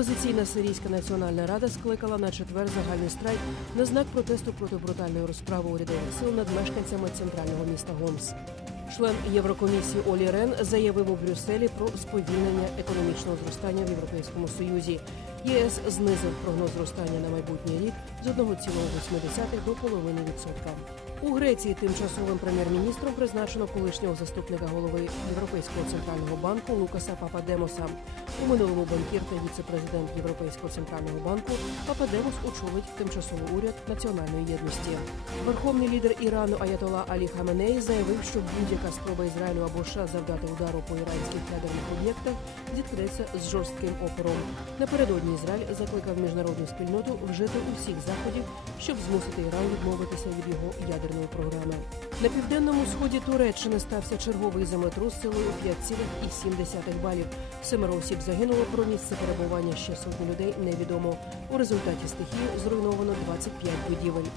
Опозиційна сирійська національна рада скликала на четвер загальний страйк на знак протесту проти брутальної розправи урядових сил над мешканцями центрального міста Гомс. Член Єврокомісії Олі Рен заявив у Брюсселі про сповільнення економічного зростання в Європейському Союзі. ЄС знизив прогноз зростання на майбутній рік з 1,8 до половини відсотка. У Греції тимчасовим прем'єр-міністром призначено колишнього заступника голови Європейського центрального банку Лукаса Пападемоса. У минулому банкір та віце-президент Європейського центрального банку Пападемос очолить тимчасовий уряд національної єдності. Верховний лідер Ірану Аятола Алі Хаменей заявив, що будь-яка спроба Ізраїлю або США завдати удару по іранських ядерних об'єктах зіткнеться з жорстким опором. Напередодні Ізраїль закликав міжнародну спільноту вжити усіх заходів, щоб змусити Іран відмовитися від його ядерної програми. На південному сході Туреччини стався черговий землетрус силою 5,7 балів. Семеро осіб загинуло. Про місце перебування ще сотні людей невідомо. У результаті стихії зруйновано 25 будівель.